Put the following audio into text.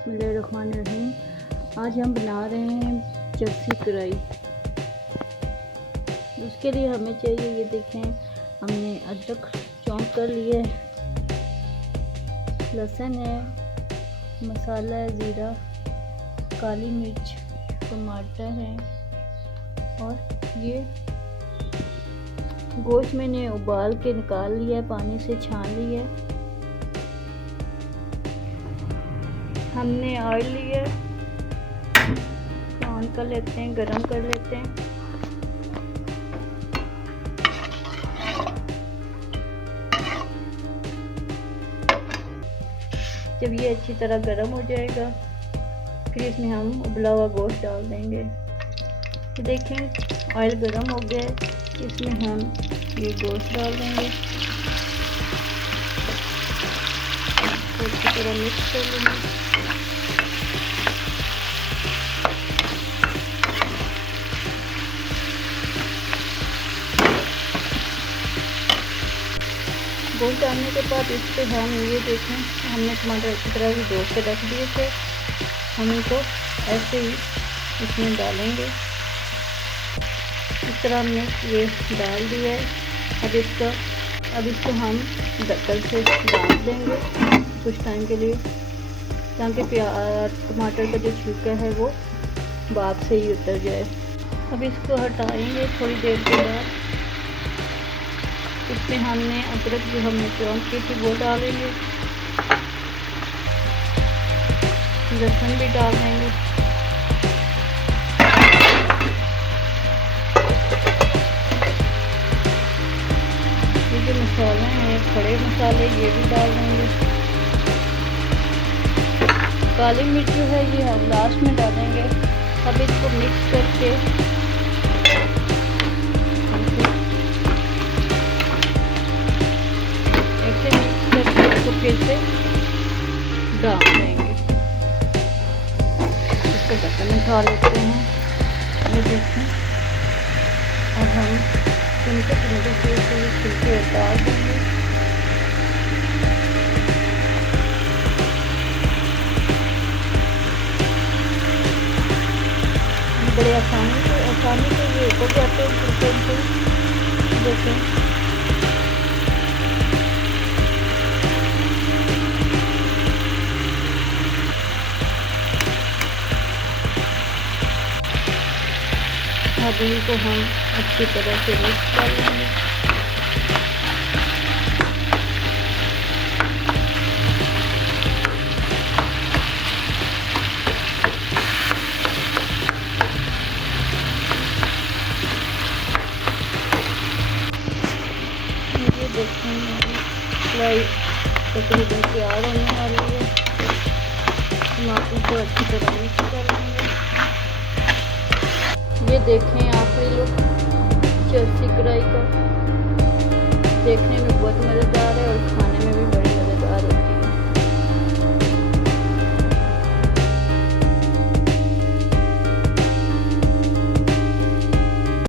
बिस्मिल्लाहिर्रहमानिर्रहीम। आज हम बना रहे हैं चरसी कढ़ाई। उसके लिए हमें चाहिए, ये देखें, हमने अदरक चॉप कर लिया है, लहसुन है, मसाला है, ज़ीरा, काली मिर्च, टमाटर है, और ये गोश्त मैंने उबाल के निकाल लिया है, पानी से छान लिया है। हमने ऑयल लिया, ऑन कर लेते हैं, गरम कर लेते हैं। जब ये अच्छी तरह गरम हो जाएगा, फिर इसमें हम उबला हुआ गोश्त डाल देंगे। तो देखें ऑयल गरम हो गया है, इसमें हम ये गोश्त डाल देंगे, अच्छी तरह मिक्स कर लेंगे। गोश्त डालने के बाद इस पर हम ये देखें, हमने टमाटर अच्छी तरह से धो के रख दिए थे, हम इनको ऐसे ही इसमें डालेंगे। इस तरह हमने ये डाल दिया है। अब इसको हम ढक्कन से डाल देंगे कुछ टाइम के लिए, ताकि टमाटर का जो छिलका है वो भाप से ही उतर जाए। अब इसको हटाएंगे थोड़ी देर के बाद। इसमें हमने अदरक जो हमने चॉप की थी वो डालेंगे, लहसुन भी डाल देंगे। ये जो मसाले हैं, खड़े मसाले, ये भी डाल देंगे। काली मिर्च जो है ये हम लास्ट में डालेंगे। अब इसको मिक्स करके फिर से डाल देंगे। इसको ढक्कन उठा लेते हैं। ये देखें, अब हम इनको टमाटर से छिलके उतार देंगे। बड़े आसानी से ये ऊपर जाते हैं छिलके से। देखें अब इनको हम अच्छी तरह से मिक्स कर लेंगे। ये देखें कढ़ाई तकरीबन तैयार होने वाली है। टमाटर को अच्छी तरह मिक्स कर लेंगे। ये देखें आखिरी लुक चरसी कढ़ाई का, देखने में बहुत मज़ेदार है और खाने